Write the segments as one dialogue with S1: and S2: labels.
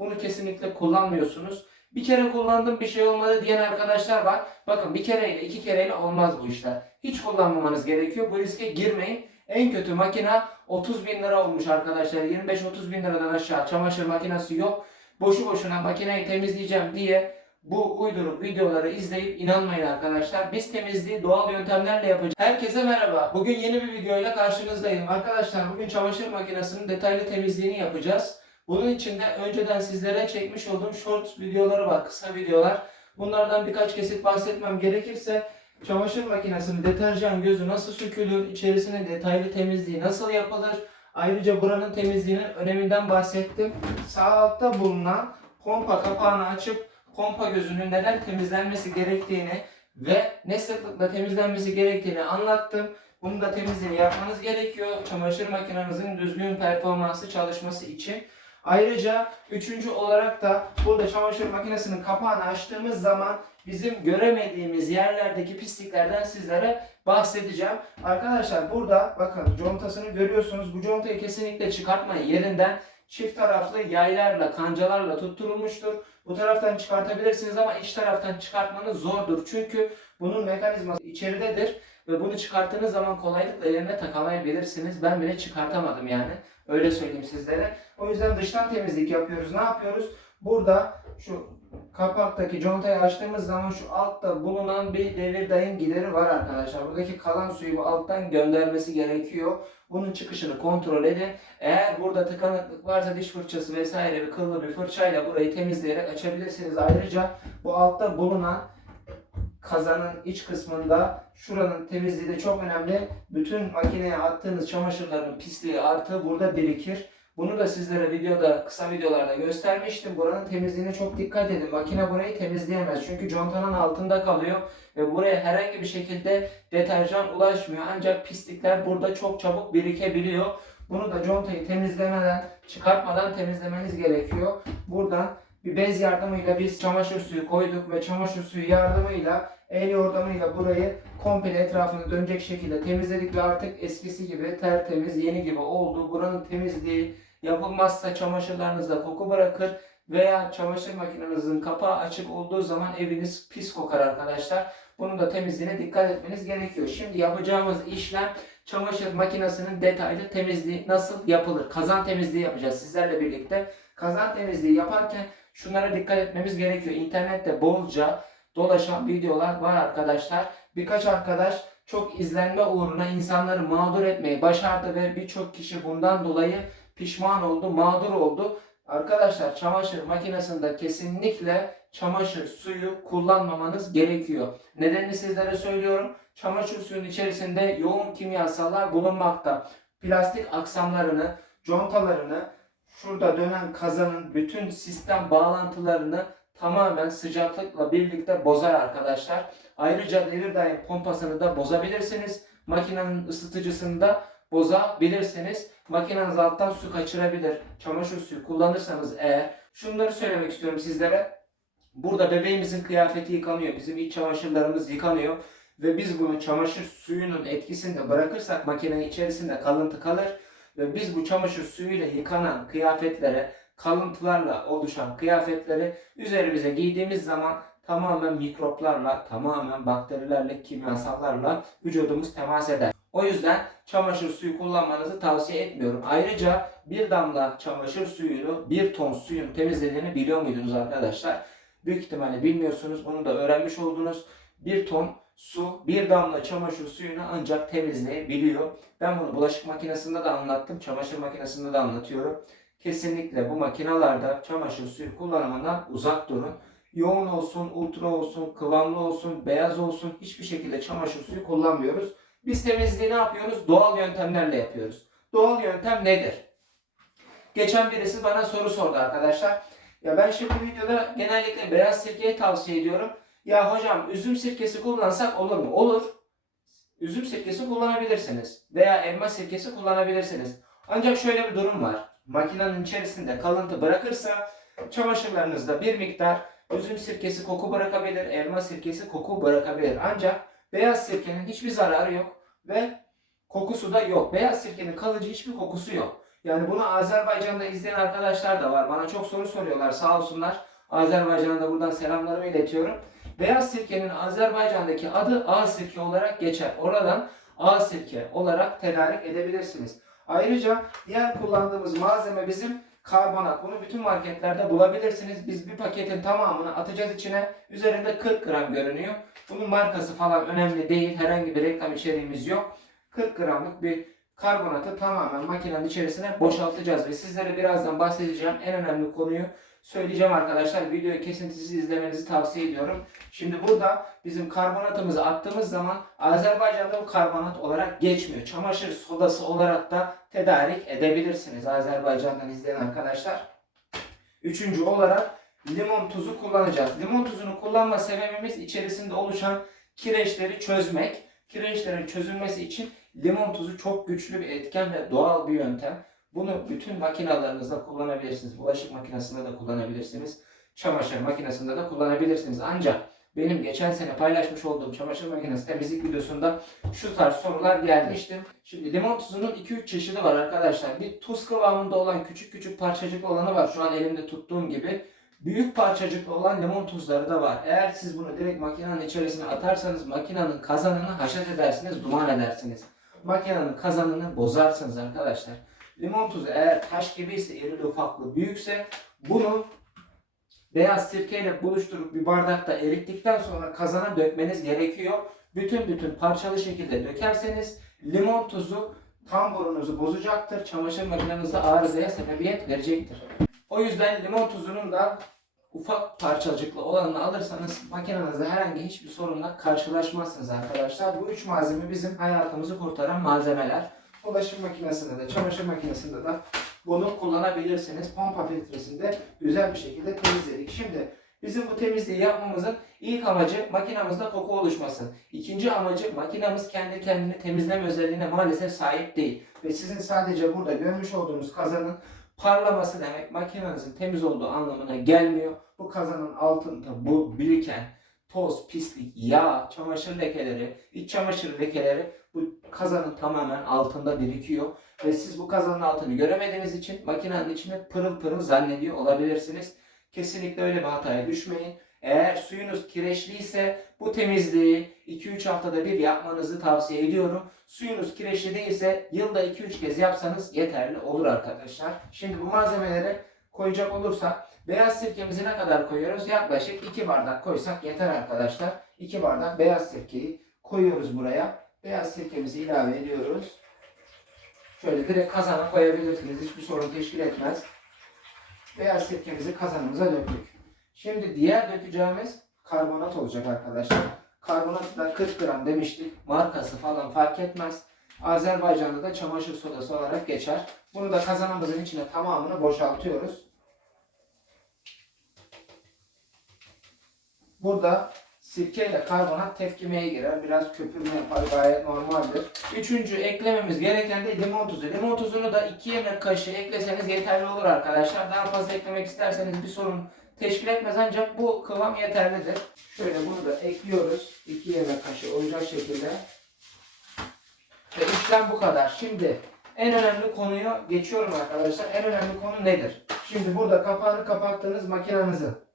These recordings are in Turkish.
S1: Bunu kesinlikle kullanmıyorsunuz. Bir kere kullandım bir şey olmadı diyen arkadaşlar var. Bakın bir kereyle iki kereyle olmaz bu işler. Hiç kullanmamanız gerekiyor. Bu riske girmeyin. En kötü makina 30 bin lira olmuş arkadaşlar. 25-30 bin liradan aşağı çamaşır makinesi yok. Boşu boşuna makineyi temizleyeceğim diye bu uyduruk videoları izleyip inanmayın arkadaşlar. Biz temizliği doğal yöntemlerle yapacağız. Herkese merhaba. Bugün yeni bir videoyla karşınızdayım. Arkadaşlar bugün çamaşır makinesinin detaylı temizliğini yapacağız. Bunun için de önceden sizlere çekmiş olduğum short videoları var, kısa videolar. Bunlardan birkaç kesit bahsetmem gerekirse çamaşır makinesinin deterjan gözü nasıl sökülür, içerisine detaylı temizliği nasıl yapılır, ayrıca buranın temizliğinin öneminden bahsettim. Sağ altta bulunan pompa kapağını açıp pompa gözünün neden temizlenmesi gerektiğini ve ne sıklıkla temizlenmesi gerektiğini anlattım. Bunu da temizliğini yapmanız gerekiyor çamaşır makinenizin düzgün performansı çalışması için. Ayrıca üçüncü olarak da burada çamaşır makinesinin kapağını açtığımız zaman bizim göremediğimiz yerlerdeki pisliklerden sizlere bahsedeceğim. Arkadaşlar burada bakın contasını görüyorsunuz. Bu contayı kesinlikle çıkartmayın yerinden. Çift taraflı yaylarla, kancalarla tutturulmuştur. Bu taraftan çıkartabilirsiniz ama iç taraftan çıkartmanız zordur. Çünkü bunun mekanizması içeridedir ve bunu çıkarttığınız zaman kolaylıkla yerine takamayabilirsiniz. Ben bile çıkartamadım yani. Öyle söyleyeyim sizlere. O yüzden dıştan temizlik yapıyoruz. Ne yapıyoruz? Burada şu kapaktaki contayı açtığımız zaman şu altta bulunan bir devir dayım gideri var arkadaşlar. Buradaki kalan suyu bu alttan göndermesi gerekiyor. Bunun çıkışını kontrol edin. Eğer burada tıkanıklık varsa diş fırçası vesaire bir kıllı bir fırçayla burayı temizleyerek açabilirsiniz. Ayrıca bu altta bulunan kazanın iç kısmında şuranın temizliği de çok önemli. Bütün makineye attığınız çamaşırların pisliği artığı burada birikir. Bunu da sizlere videoda, kısa videolarda göstermiştim. Buranın temizliğine çok dikkat edin. Makine burayı temizleyemez. Çünkü contanın altında kalıyor ve buraya herhangi bir şekilde deterjan ulaşmıyor. Ancak pislikler burada çok çabuk birikebiliyor. Bunu da contayı temizlemeden, çıkartmadan temizlemeniz gerekiyor. Buradan bir bez yardımıyla biz çamaşır suyu koyduk ve çamaşır suyu yardımıyla el yordamıyla burayı komple etrafını dönecek şekilde temizledik ve artık eskisi gibi tertemiz, yeni gibi oldu. Buranın temizliği yapılmazsa çamaşırlarınızda koku bırakır veya çamaşır makinenizin kapağı açık olduğu zaman eviniz pis kokar arkadaşlar. Bunun da temizliğine dikkat etmeniz gerekiyor. Şimdi yapacağımız işlem çamaşır makinesinin detaylı temizliği nasıl yapılır? Kazan temizliği yapacağız sizlerle birlikte. Kazan temizliği yaparken şunlara dikkat etmemiz gerekiyor. İnternette bolca dolaşan videolar var arkadaşlar. Birkaç arkadaş çok izlenme uğruna insanları mağdur etmeyi başardı ve birçok kişi bundan dolayı pişman oldu, mağdur oldu. Arkadaşlar çamaşır makinesinde kesinlikle çamaşır suyu kullanmamanız gerekiyor. Nedenini sizlere söylüyorum. Çamaşır suyunun içerisinde yoğun kimyasallar bulunmakta. Plastik aksamlarını, contalarını, şurada dönen kazanın bütün sistem bağlantılarını tamamen sıcaklıkla birlikte bozar arkadaşlar. Ayrıca devir daim pompasını da bozabilirsiniz. Makinenin ısıtıcısını da bozabilirsiniz. Makineniz alttan su kaçırabilir. Çamaşır suyu kullanırsanız eğer. Şunları söylemek istiyorum sizlere. Burada bebeğimizin kıyafeti yıkanıyor. Bizim iç çamaşırlarımız yıkanıyor. Ve biz bunu çamaşır suyunun etkisinde bırakırsak makinenin içerisinde kalıntı kalır. Ve biz bu çamaşır suyuyla yıkanan kıyafetlere, kalıntılarla oluşan kıyafetleri üzerimize giydiğimiz zaman tamamen mikroplarla, tamamen bakterilerle, kimyasallarla vücudumuz temas eder. O yüzden çamaşır suyu kullanmanızı tavsiye etmiyorum. Ayrıca bir damla çamaşır suyunu bir ton suyun temizlediğini biliyor muydunuz arkadaşlar? Büyük ihtimalle bilmiyorsunuz. Bunu da öğrenmiş oldunuz. Bir ton su bir damla çamaşır suyunu ancak temizleyebiliyor. Ben bunu bulaşık makinesinde de anlattım. Çamaşır makinesinde de anlatıyorum. Kesinlikle bu makinalarda çamaşır suyu kullanımından uzak durun. Yoğun olsun, ultra olsun, kıvamlı olsun, beyaz olsun hiçbir şekilde çamaşır suyu kullanmıyoruz. Biz temizliği ne yapıyoruz? Doğal yöntemlerle yapıyoruz. Doğal yöntem nedir? Geçen birisi bana soru sordu arkadaşlar. Ya ben şimdi videoda genellikle beyaz sirkeyi tavsiye ediyorum. Ya hocam üzüm sirkesi kullansak olur mu? Olur. Üzüm sirkesi kullanabilirsiniz. Veya elma sirkesi kullanabilirsiniz. Ancak şöyle bir durum var. Makinenin içerisinde kalıntı bırakırsa çamaşırlarınızda bir miktar üzüm sirkesi koku bırakabilir, elma sirkesi koku bırakabilir. Ancak beyaz sirkenin hiçbir zararı yok ve kokusu da yok. Beyaz sirkenin kalıcı hiçbir kokusu yok. Yani bunu Azerbaycan'da izleyen arkadaşlar da var. Bana çok soru soruyorlar sağ olsunlar. Azerbaycan'a da buradan selamlarımı iletiyorum. Beyaz sirkenin Azerbaycan'daki adı ağ sirke olarak geçer. Oradan ağ sirke olarak tedarik edebilirsiniz. Ayrıca diğer kullandığımız malzeme bizim karbonat. Bunu bütün marketlerde bulabilirsiniz. Biz bir paketin tamamını atacağız içine. Üzerinde 40 gram görünüyor. Bunun markası falan önemli değil. Herhangi bir reklam içeriğimiz yok. 40 gramlık bir karbonatı tamamen makinenin içerisine boşaltacağız ve sizlere birazdan bahsedeceğim en önemli konuyu söyleyeceğim arkadaşlar. Videoyu kesintisiz izlemenizi tavsiye ediyorum. Şimdi burada bizim karbonatımızı attığımız zaman Azerbaycan'da bu karbonat olarak geçmiyor. Çamaşır sodası olarak da tedarik edebilirsiniz Azerbaycan'dan izleyen arkadaşlar. Üçüncü olarak limon tuzu kullanacağız. Limon tuzunu kullanma sebebimiz içerisinde oluşan kireçleri çözmek. Kireçlerin çözülmesi için limon tuzu çok güçlü bir etken ve doğal bir yöntem. Bunu bütün makinalarınızda kullanabilirsiniz. Bulaşık makinesinde de kullanabilirsiniz. Çamaşır makinesinde de kullanabilirsiniz. Ancak benim geçen sene paylaşmış olduğum çamaşır makinesi temizlik videosunda şu tarz sorular gelmişti. Şimdi limon tuzunun 2-3 çeşidi var arkadaşlar. Bir tuz kıvamında olan küçük küçük parçacıklı olanı var. Şu an elimde tuttuğum gibi. Büyük parçacıklı olan limon tuzları da var. Eğer siz bunu direkt makinenin içerisine atarsanız makinenin kazanını haşet edersiniz, duman edersiniz. Makinenin kazanını bozarsınız arkadaşlar. Limon tuzu eğer taş gibi ise irili ufaklı büyükse bunu beyaz sirkeyle buluşturup bir bardakta erittikten sonra kazana dökmeniz gerekiyor. Bütün bütün parçalı şekilde dökerseniz limon tuzu tamburunuzu bozacaktır. Çamaşır makinenizde arızaya sebebiyet verecektir. O yüzden limon tuzunun da ufak parçacıklı olanını alırsanız makinenizde herhangi hiçbir sorunla karşılaşmazsınız arkadaşlar. Bu üç malzeme bizim hayatımızı kurtaran malzemeler. Bulaşık makinesinde de, çamaşır makinesinde de bunu kullanabilirsiniz. Pompa filtresinde güzel bir şekilde temizledik. Şimdi bizim bu temizliği yapmamızın ilk amacı makinamızda koku oluşması. İkinci amacı makinamız kendi kendini temizleme özelliğine maalesef sahip değil. Ve sizin sadece burada görmüş olduğunuz kazanın parlaması demek makinenizin temiz olduğu anlamına gelmiyor. Bu kazanın altında bu biriken toz, pislik, yağ, çamaşır lekeleri, iç çamaşır lekeleri bu kazanın tamamen altında birikiyor. Ve siz bu kazanın altını göremediğiniz için makinenin içine pırıl pırıl zannediyor olabilirsiniz. Kesinlikle öyle bir hataya düşmeyin. Eğer suyunuz kireçliyse bu temizliği 2-3 haftada bir yapmanızı tavsiye ediyorum. Suyunuz kireçli değilse yılda 2-3 kez yapsanız yeterli olur arkadaşlar. Şimdi bu malzemeleri koyacak olursak beyaz sirkemizi ne kadar koyuyoruz? Yaklaşık 2 bardak koysak yeter arkadaşlar. 2 bardak beyaz sirkeyi koyuyoruz buraya. Beyaz sirkemizi ilave ediyoruz. Şöyle direkt kazana koyabilirsiniz. Hiçbir sorun teşkil etmez. Beyaz sirkemizi kazanımıza döktük. Şimdi diğer dökeceğimiz karbonat olacak arkadaşlar. Karbonat da 40 gram demiştik. Markası falan fark etmez. Azerbaycan'da da çamaşır sodası olarak geçer. Bunu da kazanımızın içine tamamını boşaltıyoruz. Burada sirke ile karbonat tepkimeye girer. Biraz köpürme yapar. Gayet normaldir. Üçüncü eklememiz gereken de limon tuzu. Limon tuzunu da 2 yemek kaşığı ekleseniz yeterli olur arkadaşlar. Daha fazla eklemek isterseniz bir sorun teşkil etmez ancak bu kıvam yeterlidir. Şöyle bunu da ekliyoruz. 2 yemek kaşığı olacak şekilde. Ve işlem bu kadar. Şimdi en önemli konuya geçiyorum arkadaşlar. En önemli konu nedir? Şimdi burada kapağını kapattığınız makinenizin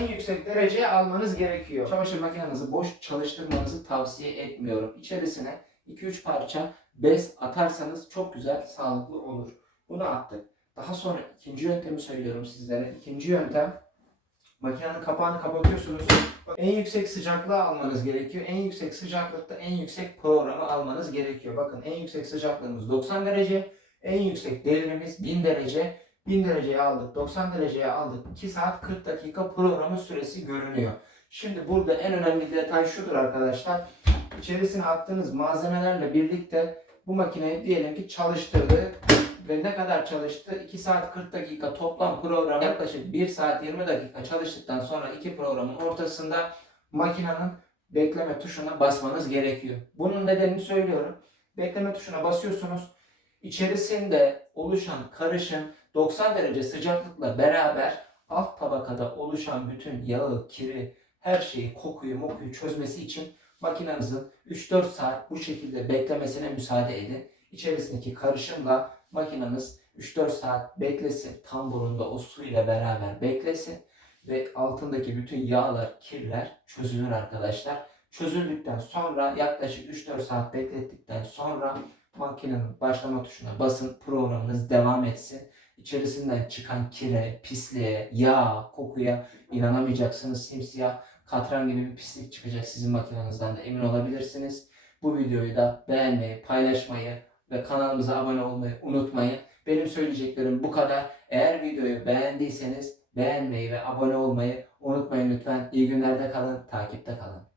S1: en yüksek dereceye almanız gerekiyor. Çamaşır makinenizi boş çalıştırmanızı tavsiye etmiyorum. İçerisine 2-3 parça bez atarsanız çok güzel, sağlıklı olur. Bunu attık. Daha sonra ikinci yöntemi söylüyorum sizlere. İkinci yöntem makinenin kapağını kapatıyorsunuz. En yüksek sıcaklığı almanız gerekiyor. En yüksek sıcaklıkta en yüksek programı almanız gerekiyor. Bakın en yüksek sıcaklığımız 90 derece. En yüksek devirimiz 1000 derece. 1000 dereceye aldık, 90 dereceye aldık. 2 saat 40 dakika programın süresi görünüyor. Şimdi burada en önemli detay şudur arkadaşlar. İçerisine attığınız malzemelerle birlikte bu makineyi diyelim ki çalıştırdık ve ne kadar çalıştı? 2 saat 40 dakika toplam program yaklaşık 1 saat 20 dakika çalıştıktan sonra iki programın ortasında makinenin bekleme tuşuna basmanız gerekiyor. Bunun nedenini söylüyorum. Bekleme tuşuna basıyorsunuz. İçerisinde oluşan karışım 90 derece sıcaklıkla beraber alt tabakada oluşan bütün yağı, kiri, her şeyi, kokuyu, mokuyu çözmesi için makinenizin 3-4 saat bu şekilde beklemesine müsaade edin. İçerisindeki karışımla makinamız 3-4 saat beklesin. Tamburunda o su ile beraber beklesin. Ve altındaki bütün yağlar, kirler çözülür arkadaşlar. Çözüldükten sonra yaklaşık 3-4 saat beklettikten sonra makinenin başlama tuşuna basın programınız devam etsin. İçerisinden çıkan kire, pisliğe, yağ, kokuya inanamayacaksınız. Simsiyah katran gibi bir pislik çıkacak sizin makinenizden de emin olabilirsiniz. Bu videoyu da beğenmeyi, paylaşmayı ve kanalımıza abone olmayı unutmayın. Benim söyleyeceklerim bu kadar. Eğer videoyu beğendiyseniz beğenmeyi ve abone olmayı unutmayın lütfen. İyi günlerde kalın, takipte kalın.